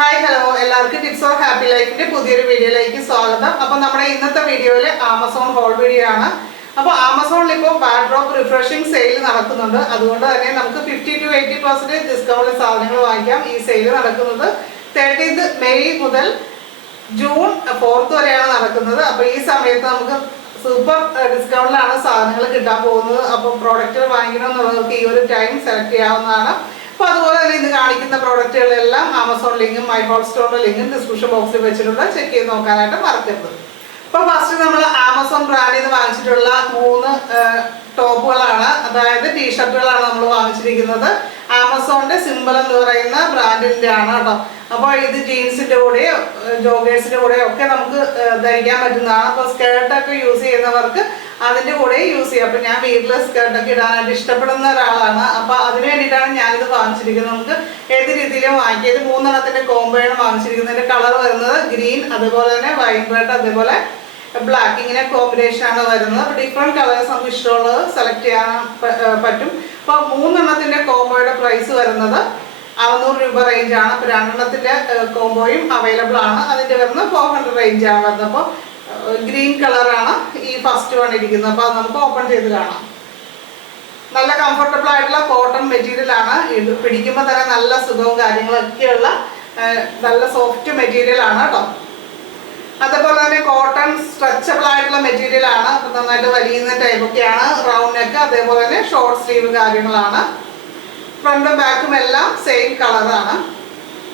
Hi hello എല്ലാവർക്കും tips of happy ലൈഫിന്റെ പുതിയൊരു വീഡിയോയിലേക്ക് സ്വാഗതം. അപ്പോൾ നമ്മുടെ ഇന്നത്തെ വീഡിയോയിൽ ആമസോൺ ഹോൾ വീഡിയോ ആണ്. അപ്പോൾ ആമസോണിൽ ഇപ്പോൾ വാർഡ്രോബ് റിഫ്രഷിംഗ് സെയിൽ നടക്കുന്നുണ്ട്. അതുകൊണ്ട് തന്നെ നമുക്ക് 50 to 80% ഡിസ്കൗണ്ടിൽ സാധനങ്ങൾ വാങ്ങിക്കാം. ഈ സെയിൽ നടക്കുന്നത് 13th മെയ് മുതൽ ജൂൺ 4th വരെയാണ് നടക്കുന്നത്. അപ്പോൾ ഈ സമയത്ത് നമുക്ക് സൂപ്പർ ഡിസ്കൗണ്ടിലാണ് സാധനങ്ങൾ കിട്ടാൻ പോകുന്നത്. അപ്പോൾ പ്രോഡക്റ്റുകൾ വാങ്ങിക്കണമെന്നുള്ളവർക്ക് ഈ ഒരു ടൈം സെലക്ട് ചെയ്യാവുന്നതാണ്. അപ്പോൾ അതുപോലെ തന്നെ ഇന്ന് കാണിക്കുന്ന പ്രോഡക്റ്റുകളെല്ലാം ആമസോൺ ലിങ്കും മൈ ഹോൾ സ്റ്റോറിന്റെ ലിങ്കും ഡിസ്ക്രിപ്ഷൻ ബോക്സിൽ വെച്ചിട്ടുണ്ട്. ചെക്ക് ചെയ്ത് നോക്കാനായിട്ട് മറക്കരുത്. അപ്പോൾ ഫസ്റ്റ് നമ്മൾ ആമസോൺ ബ്രാൻഡിൽ നിന്ന് വാങ്ങിച്ചിട്ടുള്ള 3 ടോപ്പുകളാണ്, അതായത് ടീഷർട്ടുകളാണ് നമ്മൾ വാങ്ങിച്ചിരിക്കുന്നത്. ആമസോണിന്റെ സിമ്പിൾ എന്ന് പറയുന്ന ബ്രാൻഡിന്റെ ആണ് കേട്ടോ. അപ്പോൾ ഇത് ജീൻസിന്റെ കൂടെയോ ജോഗേഴ്സിന്റെ കൂടെയോ ഒക്കെ നമുക്ക് ധരിക്കാൻ പറ്റുന്നതാണ്. അപ്പോൾ സ്കേർട്ടൊക്കെ യൂസ് ചെയ്യുന്നവർക്ക് അതിന്റെ കൂടെ യൂസ് ചെയ്യാം. അപ്പോൾ ഞാൻ വീട്ടിൽ സ്കേർട്ടൊക്കെ ഇടാനായിട്ട് ഇഷ്ടപ്പെടുന്ന ഒരാളാണ്. അപ്പോൾ അതിന് വേണ്ടിയിട്ടാണ് ഞാനിത് വാങ്ങിച്ചിരിക്കുന്നത്. നമുക്ക് ഏത് രീതിയിലും വാങ്ങിക്കാം. ഇത് 3 കോംബോയാണ് വാങ്ങിച്ചിരിക്കുന്നത്. ഇതിന്റെ കളർ വരുന്നത് ഗ്രീൻ, അതുപോലെ തന്നെ വൈൻ റെഡ്, അതേപോലെ ബ്ലാക്ക്, ഇങ്ങനെ കോമ്പിനേഷൻ ആണ് വരുന്നത്. അപ്പോൾ ഡിഫറെന്റ് കളേഴ്സ് നമുക്ക് ഇഷ്ടമുള്ളത് സെലക്ട് ചെയ്യാൻ പറ്റും. അപ്പോൾ 3 കോംബോയുടെ പ്രൈസ് വരുന്നത് 600 രൂപ റേഞ്ചാണ്. അപ്പോൾ 2 കോംബോയും അവൈലബിൾ ആണ്. അതിന്റെ വരുന്നത് 400 റേഞ്ചാണ് വരുന്നത്. അപ്പോൾ ഗ്രീൻ കളറാണ് ഈ ഫസ്റ്റ് വൺ ഇരിക്കുന്നത്. അപ്പോൾ അത് നമുക്ക് ഓപ്പൺ ചെയ്ത് കാണാം. നല്ല കംഫർട്ടബിൾ ആയിട്ടുള്ള കോട്ടൺ മെറ്റീരിയൽ ആണ്. ഇത് പിടിക്കുമ്പോൾ തന്നെ നല്ല സുഖവും കാര്യങ്ങളൊക്കെയുള്ള നല്ല സോഫ്റ്റ് മെറ്റീരിയൽ ആണ് കേട്ടോ. അതേപോലെ തന്നെ കോട്ടൺ സ്ട്രെച്ചബിൾ ആയിട്ടുള്ള മെറ്റീരിയൽ ആണ്. അപ്പം നന്നായിട്ട് വലിയുന്ന ടൈപ്പൊക്കെയാണ്. റൗണ്ട് നെക്ക്, അതേപോലെ തന്നെ ഷോർട്ട് സ്ലീവ് കാര്യങ്ങളാണ്. ഫ്രണ്ടും ബാക്കും എല്ലാം സെയിം കളറാണ്.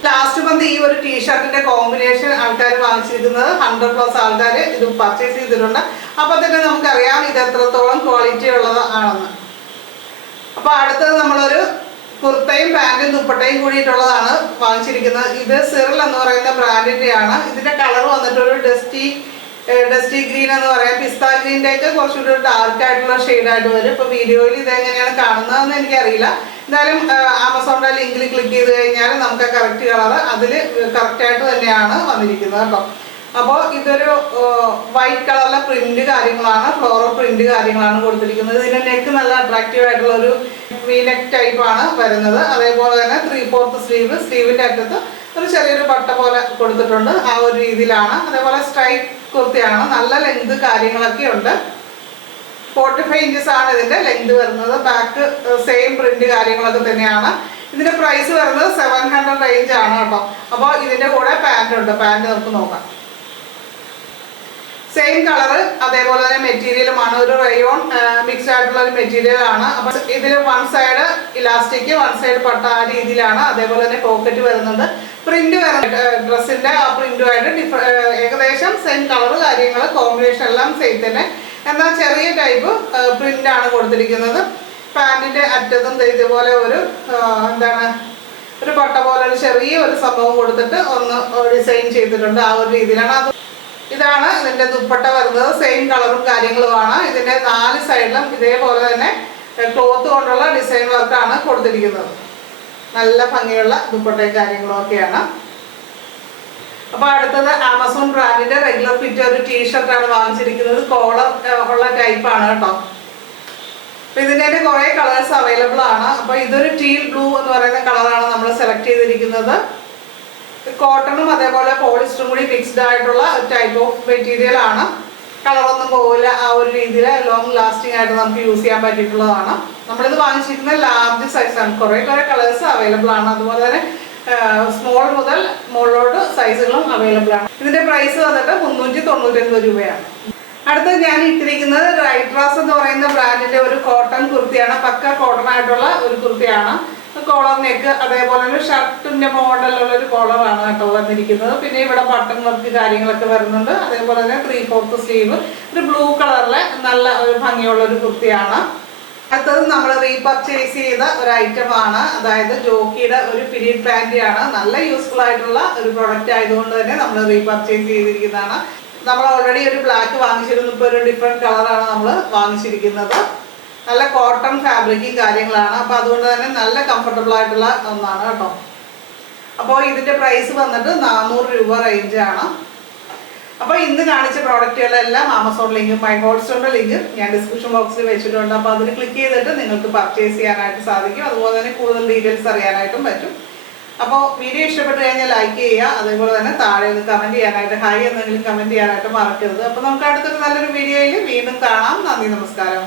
ലാസ്റ്റ് മന്ത് ഈ ഒരു ടീഷർട്ടിന്റെ കോമ്പിനേഷൻ ആൾക്കാർ വാങ്ങിച്ചിരിക്കുന്നത് 100+ ആൾക്കാർ ഇത് പർച്ചേസ് ചെയ്തിട്ടുണ്ട്. അപ്പൊ തന്നെ നമുക്കറിയാം ഇത് എത്രത്തോളം ക്വാളിറ്റി ഉള്ളത് ആണെന്ന്. അപ്പൊ അടുത്തത് നമ്മളൊരു കുർത്തയും പാന്റും ദുപ്പട്ടയും കൂടിയിട്ടുള്ളതാണ് വാങ്ങിച്ചിരിക്കുന്നത്. ഇത് സിറിൽ എന്ന് പറയുന്ന ബ്രാൻഡിന്റെ ആണ്. ഇതിന്റെ കളർ വന്നിട്ട് ഒരു ഡസ്റ്റി ഗ്രീൻ എന്ന് പറയാം. പിസ്ത ഗ്രീൻ്റെ ഒക്കെ കുറച്ചുകൂടി ഡാർക്ക് ആയിട്ടുള്ള ഷെയ്ഡായിട്ട് വരും. ഇപ്പൊ വീഡിയോയിൽ ഇതെങ്ങനെയാണ് കാണുന്നതെന്ന് എനിക്കറിയില്ല. എന്തായാലും ആമസോണിന്റെ ലിങ്കിൽ ക്ലിക്ക് ചെയ്ത് കഴിഞ്ഞാൽ നമുക്ക് കറക്റ്റ് കളർ അതിൽ കറക്റ്റായിട്ട് തന്നെയാണ് വന്നിരിക്കുന്നത് കേട്ടോ. അപ്പോൾ ഇതൊരു വൈറ്റ് കളറിലെ പ്രിന്റ് കാര്യങ്ങളാണ്, ഫ്ലോറൽ പ്രിന്റ് കാര്യങ്ങളാണ് കൊടുത്തിരിക്കുന്നത്. ഇതിന്റെ നെക്ക് നല്ല അട്രാക്റ്റീവ് ആയിട്ടുള്ള ഒരു വി നെക്ക് ടൈപ്പ് ആണ് വരുന്നത്. അതേപോലെ തന്നെ 3/4 സ്ലീവ്, സ്ലീവിന്റെ അറ്റത്ത് ഒരു ചെറിയൊരു പട്ട പോലെ കൊടുത്തിട്ടുണ്ട്. ആ ഒരു രീതിയിലാണ്. അതേപോലെ സ്ട്രൈറ്റ് കുർത്തിയാണ്. നല്ല ലെങ്ത് കാര്യങ്ങളൊക്കെ ഉണ്ട്. 45 ഇഞ്ചസ് ആണ് ഇതിന്റെ ലെങ്ത് വരുന്നത്. ബാക്ക് സെയിം പ്രിന്റ് കാര്യങ്ങളൊക്കെ തന്നെയാണ്. ഇതിന്റെ പ്രൈസ് വരുന്നത് 700 റേഞ്ച് ആണ് കേട്ടോ. അപ്പോൾ ഇതിന്റെ കൂടെ പാന്റ് ഉണ്ട്. പാന്റ് നമുക്ക് നോക്കാം. സെയിം കളറ്, അതേപോലെ തന്നെ മെറ്റീരിയലുമാണ്. ഒരു റയോൺ മിക്സ്ഡ് ആയിട്ടുള്ള ഒരു മെറ്റീരിയൽ ആണ്. അപ്പൊ ഇതിൽ 1 സൈഡ് ഇലാസ്റ്റിക്, 1 സൈഡ് പട്ട, ആ രീതിയിലാണ്. അതേപോലെ തന്നെ പോക്കറ്റ് വരുന്നുണ്ട്. പ്രിന്റ് വരുന്നുണ്ട്. ഡ്രസ്സിന്റെ ആ പ്രിന്റുമായിട്ട് ഏകദേശം സെയിം കളറ് കാര്യങ്ങൾ കോമ്പിനേഷൻ എല്ലാം സെയിം തന്നെ. എന്നാൽ ചെറിയ ടൈപ്പ് പ്രിന്റ് ആണ് കൊടുത്തിരിക്കുന്നത്. പാന്റിന്റെ അറ്റത്തും ഇതുപോലെ ഒരു ഒരു പട്ട പോലെ ഒരു ചെറിയ ഒരു സംഭവം കൊടുത്തിട്ട് ഒന്ന് ഡിസൈൻ ചെയ്തിട്ടുണ്ട്. ആ ഒരു രീതിയിലാണ് അത്. ഇതാണ് ഇതിന്റെ ദുപ്പട്ട വരുന്നത്. സെയിം കളറും കാര്യങ്ങളുമാണ്. ഇതിന്റെ 4 സൈഡിലും ഇതേപോലെ തന്നെ ക്ലോത്ത് കൊണ്ടുള്ള ഡിസൈൻ വർക്കാണ് കൊടുത്തിരിക്കുന്നത്. നല്ല ഭംഗിയുള്ള ദുപ്പട്ടയും കാര്യങ്ങളും ഒക്കെയാണ്. അപ്പൊ അടുത്തത് ആമസോൺ ബ്രാൻഡിന്റെ റെഗുലർ ഫിറ്റ് ഒരു ടീഷർട്ടാണ് വാങ്ങിച്ചിരിക്കുന്നത്. കോളർ ഉള്ള ടൈപ്പ് ആണ് കേട്ടോ. അപ്പൊ ഇതിന്റെ കുറെ കളേഴ്സ് അവൈലബിൾ ആണ്. അപ്പൊ ഇതൊരു ടീൽ ബ്ലൂ എന്ന് പറയുന്ന കളറാണ് നമ്മൾ സെലക്ട് ചെയ്തിരിക്കുന്നത്. കോട്ടണും അതേപോലെ പോളിസ്റ്ററും കൂടി മിക്സ്ഡ് ആയിട്ടുള്ള ടൈപ്പ് ഓഫ് മെറ്റീരിയൽ ആണ്. കളറൊന്നും പോകില്ല. ആ ഒരു രീതിയിൽ ലോങ് ലാസ്റ്റിംഗ് ആയിട്ട് നമുക്ക് യൂസ് ചെയ്യാൻ പറ്റിയിട്ടുള്ളതാണ്. നമ്മളിത് വാങ്ങിച്ചിരിക്കുന്നത് ലാർജ് സൈസാണ്. കുറെ കളേഴ്സ് അവൈലബിൾ ആണ്. അതുപോലെ തന്നെ സ്മോൾ മുതൽ മുകളിലോട്ട് സൈസുകളും അവൈലബിൾ ആണ്. ഇതിന്റെ പ്രൈസ് വന്നിട്ട് 399 രൂപയാണ്. അടുത്ത ഞാൻ ഇട്ടിരിക്കുന്നത് റൈട്രാസ് എന്ന് പറയുന്ന ബ്രാൻഡിന്റെ ഒരു കോട്ടൺ കുർത്തിയാണ്. പക്ക കോട്ടൺ ആയിട്ടുള്ള ഒരു കുർത്തിയാണ്. കോളർ നെക്ക്, അതേപോലെ ഒരു ഷർട്ടിന്റെ മോഡലുള്ള ഒരു കോളറാണ് കേട്ടോ വന്നിരിക്കുന്നത്. പിന്നെ ഇവിടെ ബട്ടൺ വർക്ക് കാര്യങ്ങളൊക്കെ വരുന്നുണ്ട്. അതേപോലെ തന്നെ 3/4 സ്ലീവ്, ഒരു ബ്ലൂ കളറിലെ നല്ല ഒരു ഭംഗിയുള്ള ഒരു കുർത്തിയാണ്. അടുത്തത് നമ്മൾ റീപർച്ചേസ് ചെയ്ത ഒരു ഐറ്റം ആണ്. അതായത് ജോക്കിയുടെ ഒരു പീരീഡ് പാന്റ് ആണ്. നല്ല യൂസ്ഫുൾ ആയിട്ടുള്ള ഒരു പ്രൊഡക്റ്റ് ആയതുകൊണ്ട് തന്നെ നമ്മൾ റീപർച്ചേസ് ചെയ്തിരിക്കുന്നതാണ്. നമ്മൾ ഓൾറെഡി ഒരു ബ്ലാക്ക് വാങ്ങിച്ചിരുന്നു. ഇപ്പോൾ ഒരു ഡിഫറെന്റ് കളറാണ് നമ്മൾ വാങ്ങിച്ചിരിക്കുന്നത്. നല്ല കോട്ടൺ ഫാബ്രിക്കും കാര്യങ്ങളാണ്. അപ്പൊ അതുകൊണ്ട് തന്നെ നല്ല കംഫർട്ടബിൾ ആയിട്ടുള്ള ഒന്നാണ് കേട്ടോ. അപ്പോൾ ഇതിന്റെ പ്രൈസ് വന്നിട്ട് 400 രൂപ റേഞ്ചാണ്. അപ്പോൾ ഇന്ന് കാണിച്ച പ്രോഡക്റ്റുകളെല്ലാം ആമസോൺ ലിങ്കും മൈ ഹോൾ സ്റ്റോറിന്റെ ലിങ്കും ഞാൻ ഡിസ്ക്രിപ്ഷൻ ബോക്സിൽ വെച്ചിട്ടുണ്ട്. അപ്പോൾ അതിൽ ക്ലിക്ക് ചെയ്തിട്ട് നിങ്ങൾക്ക് പർച്ചേസ് ചെയ്യാനായിട്ട് സാധിക്കും. അതുപോലെ തന്നെ കൂടുതൽ ഡീറ്റെയിൽസ് അറിയാനായിട്ടും പറ്റും. അപ്പോൾ വീഡിയോ ഇഷ്ടപ്പെട്ട് കഴിഞ്ഞാൽ ലൈക്ക് ചെയ്യുക, അതേപോലെ തന്നെ താഴെ ഒന്ന് കമൻറ്റ് ചെയ്യാനായിട്ട് ഹായ് എന്തെങ്കിലും കമൻറ്റ് ചെയ്യാനായിട്ട് മറക്കരുത്. അപ്പോൾ നമുക്ക് അടുത്തൊരു നല്ലൊരു വീഡിയോയിൽ വീണ്ടും കാണാം. നന്ദി, നമസ്കാരം.